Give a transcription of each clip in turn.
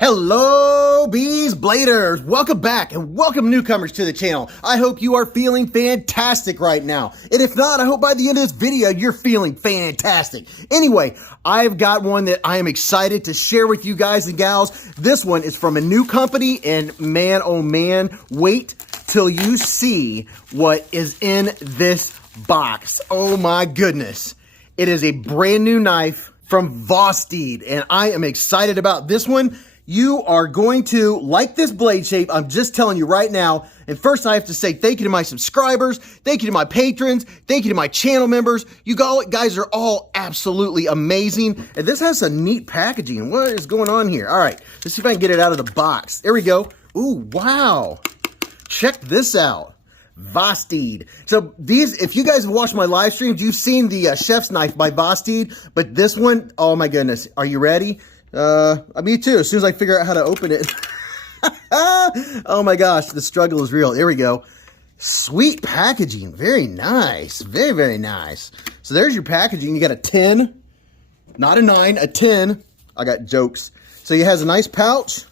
Hello, Beez Bladers! Welcome back and welcome newcomers to the channel. I hope you are feeling fantastic right now. And if not, I hope by the end of this video, you're feeling fantastic. Anyway, I've got one that I am excited to share with you guys and gals. This one is from a new company and man, oh man, wait till you see what is in this box. Oh my goodness. It is a brand new knife from Vosteed and I am excited about this one. You are going to like this blade shape. I'm just telling you right now. And first I have to say thank you to my subscribers. Thank you to my patrons. Thank you to my channel members. You guys are all absolutely amazing. And this has some neat packaging. What is going on here? All right, let's see if I can get it out of the box. There we go. Ooh, wow. Check this out. Vosteed. So these, if you guys have watched my live streams, you've seen the chef's knife by Vosteed. But this one, oh my goodness. Are you ready? Me too, as soon as I figure out how to open it. Oh my gosh, the struggle is real. There we go. Sweet packaging. Very nice. Very, very nice. So there's your packaging. You got a 10, not a 9, a 10. I got jokes. So it has a nice pouch.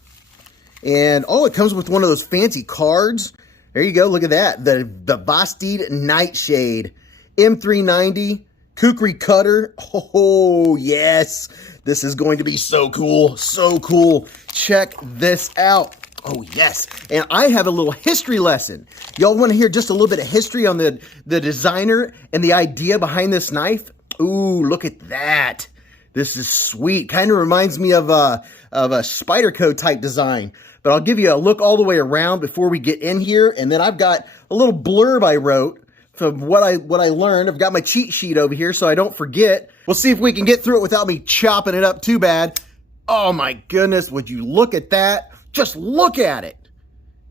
And, oh, it comes with one of those fancy cards. There you go. Look at that. The Vosteed Nightshade. M390. Kukri cutter. Oh, yes. This is going to be so cool. So cool. Check this out. Oh, yes. And I have a little history lesson. Y'all want to hear just a little bit of history on the designer and the idea behind this knife? Ooh, look at that. This is sweet. Kind of reminds me of a Spyderco type design. But I'll give you a look all the way around before we get in here. And then I've got a little blurb I wrote from what I learned. I've got my cheat sheet over here so I don't forget. We'll see if we can get through it without me chopping it up too bad. Oh my goodness, would you look at that? Just look at it.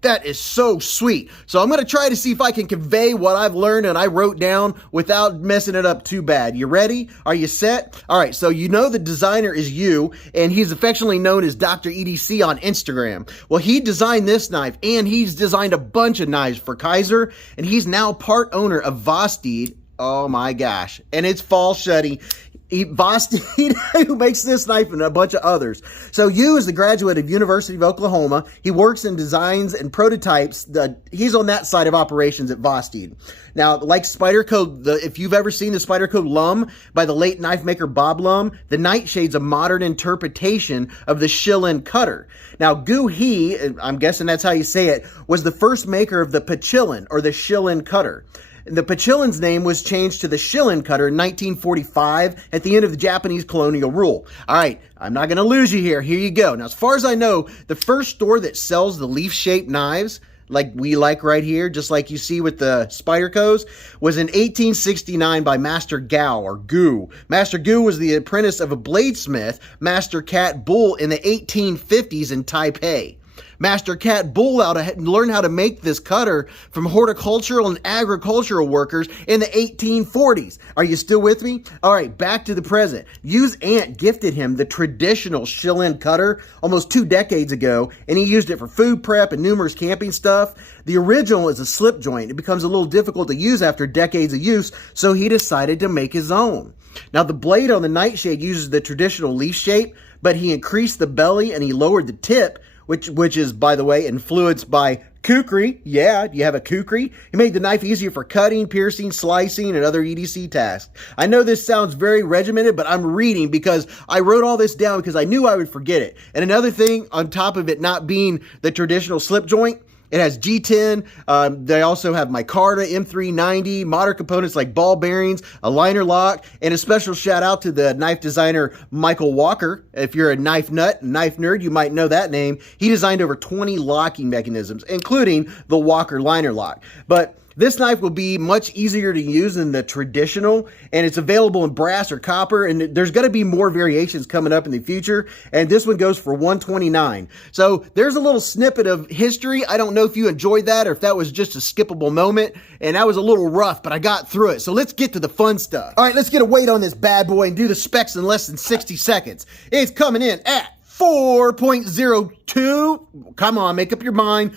That is so sweet. So I'm going to try to see if I can convey what I've learned and I wrote down without messing it up too bad. You ready? Are you set? All right, so you know the designer is you, and he's affectionately known as Dr. EDC on Instagram. Well, he designed this knife, and he's designed a bunch of knives for Kaiser, and he's now part owner of Vosteed. Oh my gosh. And it's fall shutty. Vosteed, who makes this knife and a bunch of others. So you is the graduate of University of Oklahoma. He works in designs and prototypes. He's on that side of operations at Vosteed. Now, like Spyderco, if you've ever seen the Spyderco Lum by the late knife maker Bob Lum, the Nightshade's a modern interpretation of the Schillen cutter. Now, Gu He, I'm guessing that's how you say it, was the first maker of the Pachillan or the Schillen cutter. The Pachillan's name was changed to the Schillen cutter in 1945 at the end of the Japanese colonial rule. All right, I'm not going to lose you here. Here you go. Now, as far as I know, the first store that sells the leaf-shaped knives, like we like right here, just like you see with the Spydercos, was in 1869 by Master Gao, or Gu. Master Gu was the apprentice of a bladesmith, Master Cat Bull, in the 1850s in Taipei. Master Cat Bull learned how to make this cutter from horticultural and agricultural workers in the 1840s. Are you still with me? All right, back to the present. Yu's aunt gifted him the traditional Schillen cutter almost 2 decades ago, and he used it for food prep and numerous camping stuff. The original is a slip joint. It becomes a little difficult to use after decades of use, so he decided to make his own. Now, the blade on the Nightshade uses the traditional leaf shape, but he increased the belly and he lowered the tip, which is, by the way, influenced by Kukri. Yeah, you have a Kukri. He made the knife easier for cutting, piercing, slicing, and other EDC tasks. I know this sounds very regimented, but I'm reading because I wrote all this down because I knew I would forget it. And another thing, on top of it not being the traditional slip joint, it has G10. They also have micarta, M390, modern components like ball bearings, a liner lock, and a special shout out to the knife designer Michael Walker. If you're a knife nut, knife nerd, you might know that name. He designed over 20 locking mechanisms, including the Walker liner lock. But this knife will be much easier to use than the traditional, and it's available in brass or copper, and there's going to be more variations coming up in the future, and this one goes for $129. So there's a little snippet of history. I don't know if you enjoyed that or if that was just a skippable moment, and that was a little rough, but I got through it. So let's get to the fun stuff. All right, let's get a weight on this bad boy and do the specs in less than 60 seconds. It's coming in at 4.02. Come on, make up your mind.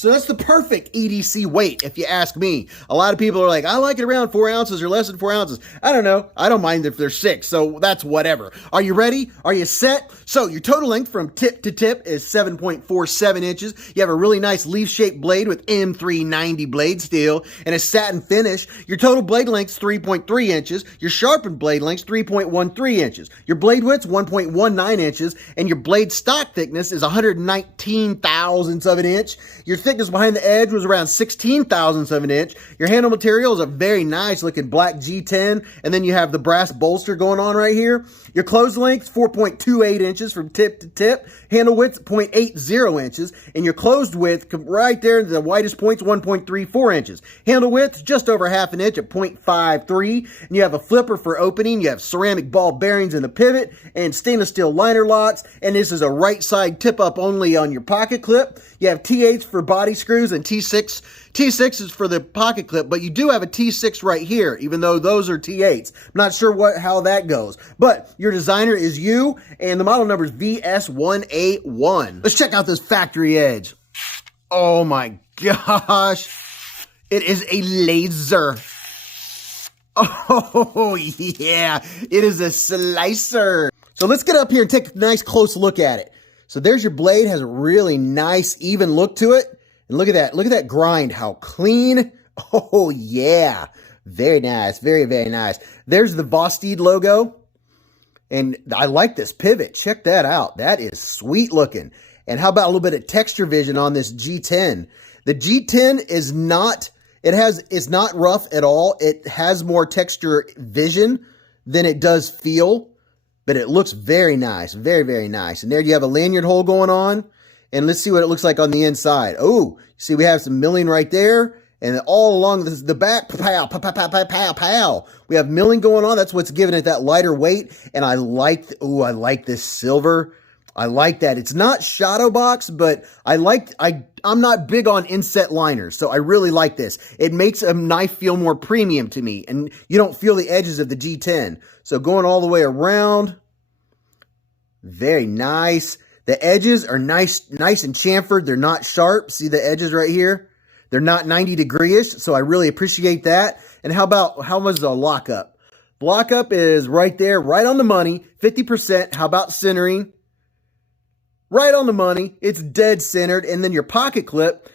So that's the perfect EDC weight, if you ask me. A lot of people are like, I like it around 4 ounces or less than 4 ounces. I don't know. I don't mind if they're 6, so that's whatever. Are you ready? Are you set? So your total length from tip to tip is 7.47 inches. You have a really nice leaf-shaped blade with M390 blade steel and a satin finish. Your total blade length is 3.3 inches. Your sharpened blade length is 3.13 inches. Your blade width is 1.19 inches, and your blade stock thickness is 119 thousandths of an inch. Your thickness behind the edge was around 16 thousandths of an inch. Your handle material is a very nice looking black G10, and then you have the brass bolster going on right here. Your closed length, 4.28 inches from tip to tip. Handle width, 0.80 inches. And your closed width, right there, the widest point's 1.34 inches. Handle width, just over half an inch at 0.53. And you have a flipper for opening. You have ceramic ball bearings in the pivot and stainless steel liner locks. And this is a right side tip up only on your pocket clip. You have T8s for body screws and T6. T6 is for the pocket clip, but you do have a T6 right here, even though those are T8s. I'm not sure how that goes, but your designer is you, and the model number is VS181. Let's check out this factory edge. Oh my gosh. It is a laser. Oh yeah, it is a slicer. So let's get up here and take a nice close look at it. So there's your blade, has a really nice even look to it. And look at that grind, how clean. Oh yeah, very nice, very, very nice. There's the Vosteed logo. And I like this pivot, check that out. That is sweet looking. And how about a little bit of texture vision on this G10? The G10 is not, it's not rough at all. It has more texture vision than it does feel, but it looks very nice, very, very nice. And there you have a lanyard hole going on. And let's see what it looks like on the inside. Oh, see, we have some milling right there. And all along the back, pow, pow, pow, pow, pow, pow, pow. We have milling going on. That's what's giving it that lighter weight. And I like this silver. I like that. It's not shadow box, but I'm not big on inset liners. So I really like this. It makes a knife feel more premium to me. And you don't feel the edges of the G10. So going all the way around. Very nice. The edges are nice and chamfered. They're not sharp. See the edges right here? They're not 90 degree-ish, so I really appreciate that. And how was the lockup? The lockup is right there, right on the money, 50%. How about centering? Right on the money. It's dead centered. And then your pocket clip,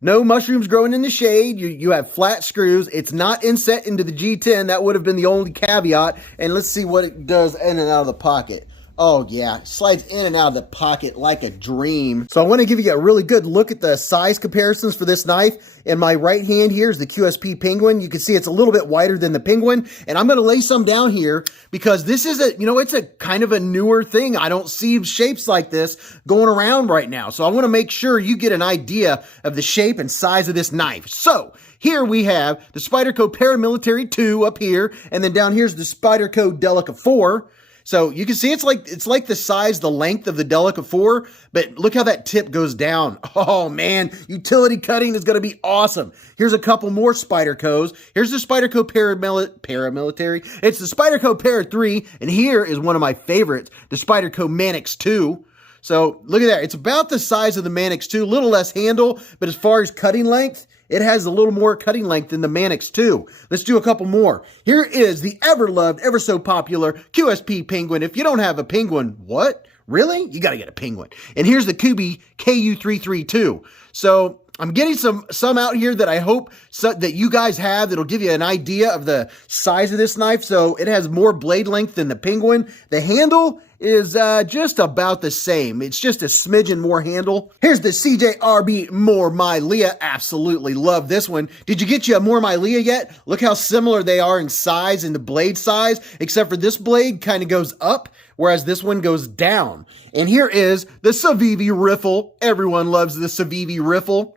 no mushrooms growing in the shade. You have flat screws. It's not inset into the G10. That would have been the only caveat. And let's see what it does in and out of the pocket. Oh yeah, slides in and out of the pocket like a dream. So I want to give you a really good look at the size comparisons for this knife. In my right hand here is the Qsp Penguin. You can see it's a little bit wider than the Penguin. And I'm going to lay some down here because this is it's a kind of a newer thing. I don't see shapes like this going around right now. So I want to make sure you get an idea of the shape and size of this knife. So here we have the Spyderco Paramilitary 2 up here. And then down here's the Spyderco Delica 4. So you can see it's like the size, the length of the Delica 4, but look how that tip goes down. Oh man, utility cutting is going to be awesome. Here's a couple more Spydercos. Here's the Spyderco Paramilitary. It's the Spyderco Para 3, and here is one of my favorites, the Spyderco Manix 2. So look at that. It's about the size of the Manix 2, a little less handle, but as far as cutting length, it has a little more cutting length than the Manix 2. Let's do a couple more. Here is the ever-loved, ever-so-popular Qsp Penguin. If you don't have a Penguin, what? Really? You got to get a Penguin. And here's the Qsp KU332. So I'm getting some out here that I hope that you guys have that'll give you an idea of the size of this knife. So it has more blade length than the Penguin. The handle is just about the same. It's just a smidgen more handle. Here's the CJRB More My Leah. Absolutely love this one. Did you get you a More My Leah yet? Look how similar they are in size and the blade size, except for this blade kind of goes up, whereas this one goes down. And here is the Savivi Riffle. Everyone loves the Savivi Riffle.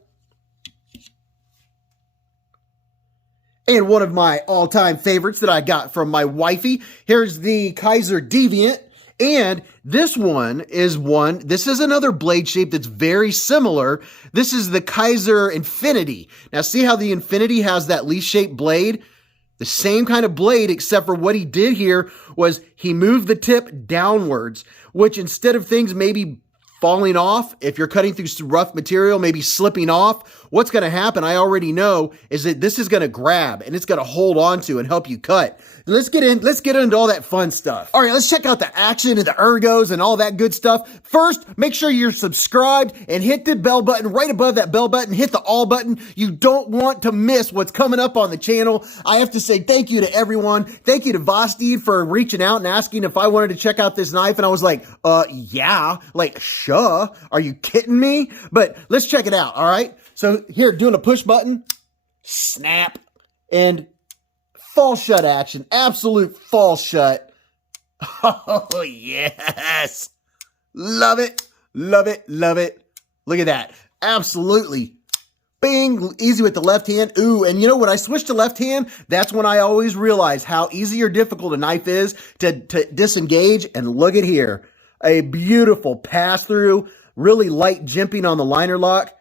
And one of my all-time favorites that I got from my wifey. Here's the Kaiser Deviant. And this this is another blade shape that's very similar. This is the Kaiser Infinity. Now see how the Infinity has that leaf-shaped blade? The same kind of blade, except for what he did here was he moved the tip downwards, which instead of things maybe falling off, if you're cutting through some rough material, maybe slipping off, what's going to happen, I already know, is that this is going to grab and it's going to hold on to and help you cut. Let's get into all that fun stuff. All right, let's check out the action and the ergos and all that good stuff. First, make sure you're subscribed and hit the bell button. Right above that bell button, hit the all button. You don't want to miss what's coming up on the channel. I have to say thank you to everyone. Thank you to Vosteed for reaching out and asking if I wanted to check out this knife. And I was like, yeah, like, sure. Are you kidding me? But let's check it out, all right? So here, doing a push button, snap, and fall shut action. Absolute fall shut. Oh, yes. Love it. Love it. Love it. Look at that. Absolutely. Bing. Easy with the left hand. Ooh, and you know, when I switch to left hand, that's when I always realize how easy or difficult a knife is to disengage. And look at here. A beautiful pass through. Really light jimping on the liner lock.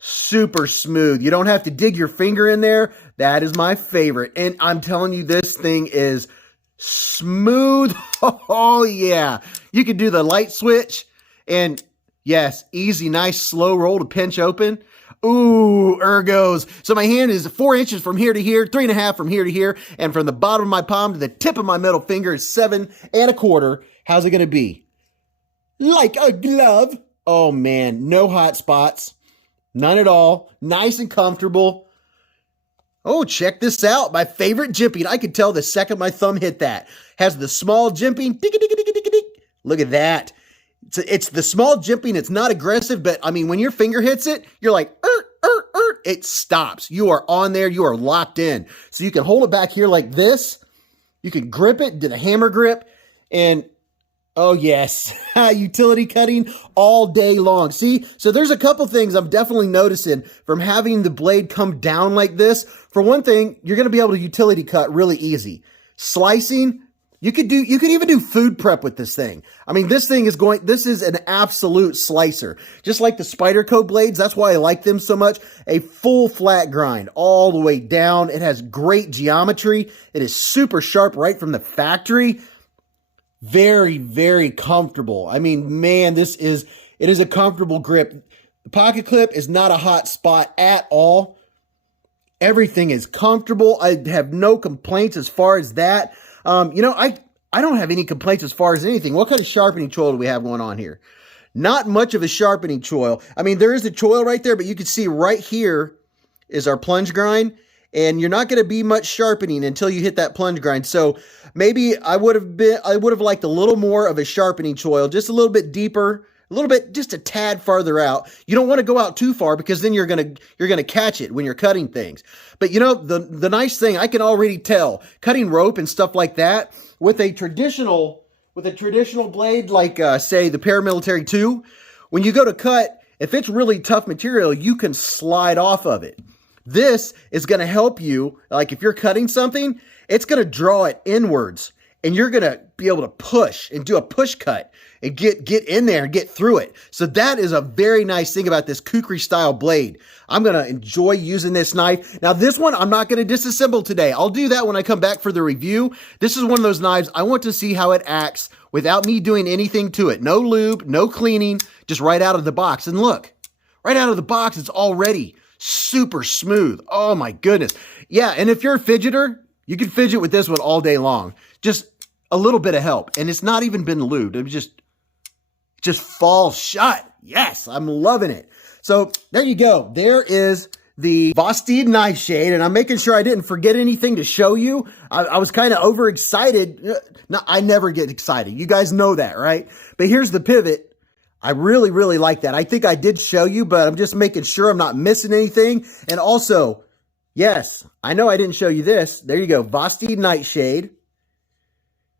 Super smooth. You don't have to dig your finger in there. That is my favorite. And I'm telling you, this thing is smooth. Oh, yeah. You can do the light switch. And yes, easy, nice, slow roll to pinch open. Ooh, ergos. So my hand is 4 inches from here to here, 3.5 from here to here. And from the bottom of my palm to the tip of my middle finger is 7.25. How's it going to be? Like a glove. Oh, man. No hot spots. None at all. Nice and comfortable. Oh, check this out. My favorite jimping. I could tell the second my thumb hit that. Has the small jimping. Look at that. It's the small jimping. It's not aggressive, but I mean, when your finger hits it, you're like, it stops. You are on there. You are locked in. So you can hold it back here like this. You can grip it, do the hammer grip, and oh, yes. Utility cutting all day long. See, so there's a couple things I'm definitely noticing from having the blade come down like this. For one thing, you're going to be able to utility cut really easy. Slicing, you could even do food prep with this thing. I mean, this is an absolute slicer. Just like the Spyderco blades, that's why I like them so much. A full flat grind all the way down. It has great geometry. It is super sharp right from the factory. Very, very comfortable. I mean, man, it is a comfortable grip. The pocket clip is not a hot spot at all. Everything is comfortable. I have no complaints as far as that. You know, I don't have any complaints as far as anything. What kind of sharpening choil do we have going on here? Not much of a sharpening choil. I mean, there is a choil right there, but you can see right here is our plunge grind. And you're not going to be much sharpening until you hit that plunge grind. So maybe I would have liked a little more of a sharpening choil, just a little bit deeper, a little bit, just a tad farther out. You don't want to go out too far because then you're going to catch it when you're cutting things. But you know, the nice thing, I can already tell cutting rope and stuff like that with a traditional blade, like say the Paramilitary 2, when you go to cut, if it's really tough material, you can slide off of it. This is going to help you, like if you're cutting something, it's going to draw it inwards, and you're going to be able to push and do a push cut and get in there and get through it. So that is a very nice thing about this kukri style blade. I'm going to enjoy using this knife. Now this one, I'm not going to disassemble today. I'll do that when I come back for the review. This is one of those knives, I want to see how it acts without me doing anything to it. No lube, no cleaning, just right out of the box. And look, right out of the box, it's already super smooth. Oh my goodness. Yeah, and if you're a fidgeter, you can fidget with this one all day long. Just a little bit of help. And it's not even been lubed. It just falls shut. Yes, I'm loving it. So there you go. There is the Vosteed Nightshade, and I'm making sure I didn't forget anything to show you. I was kind of overexcited. No, I never get excited. You guys know that, right? But here's the pivot. I really, really like that. I think I did show you, but I'm just making sure I'm not missing anything. And also, yes, I know I didn't show you this. There you go, Vosteed Nightshade.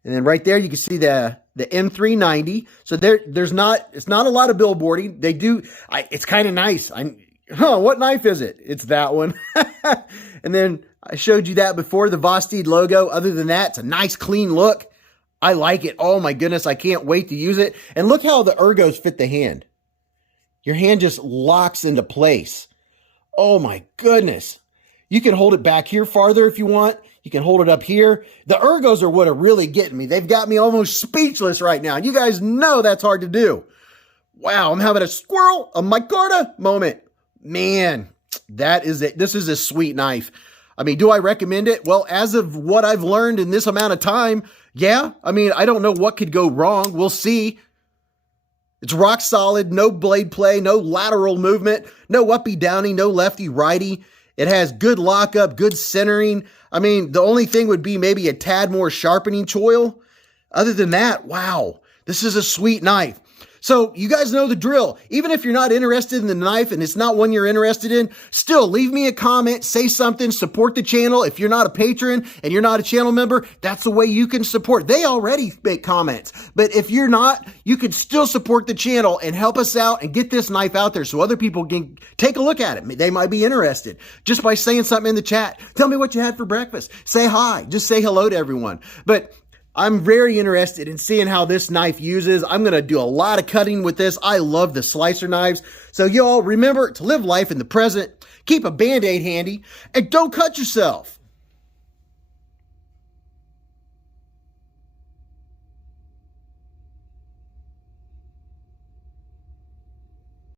And then right there, you can see the M390. So it's not a lot of billboarding. They do, it's kind of nice. What knife is it? It's that one. And then I showed you that before, the Vosteed logo. Other than that, it's a nice, clean look. I like it. Oh my goodness, I can't wait to use it. And look how the ergos fit the hand. Your hand just locks into place. Oh my goodness. You can hold it back here farther if you want. You can hold it up here. The ergos are what are really getting me. They've got me almost speechless right now. You guys know that's hard to do. Wow, I'm having a squirrel, a micarta moment. Man, that is it. This is a sweet knife. I mean, do I recommend it? Well, as of what I've learned in this amount of time, yeah. I mean, I don't know what could go wrong. We'll see. It's rock solid, no blade play, no lateral movement, no uppy downy, no lefty righty. It has good lockup, good centering. I mean, the only thing would be maybe a tad more sharpening choil. Other than that, wow, this is a sweet knife. So you guys know the drill. Even if you're not interested in the knife and it's not one you're interested in, still leave me a comment, say something, support the channel. If you're not a patron and you're not a channel member, that's the way you can support. They already make comments, but if you're not, you can still support the channel and help us out and get this knife out there so other people can take a look at it. They might be interested just by saying something in the chat. Tell me what you had for breakfast. Say hi. Just say hello to everyone. But I'm very interested in seeing how this knife uses. I'm going to do a lot of cutting with this. I love the slicer knives. So y'all remember to live life in the present, keep a Band-Aid handy, and don't cut yourself.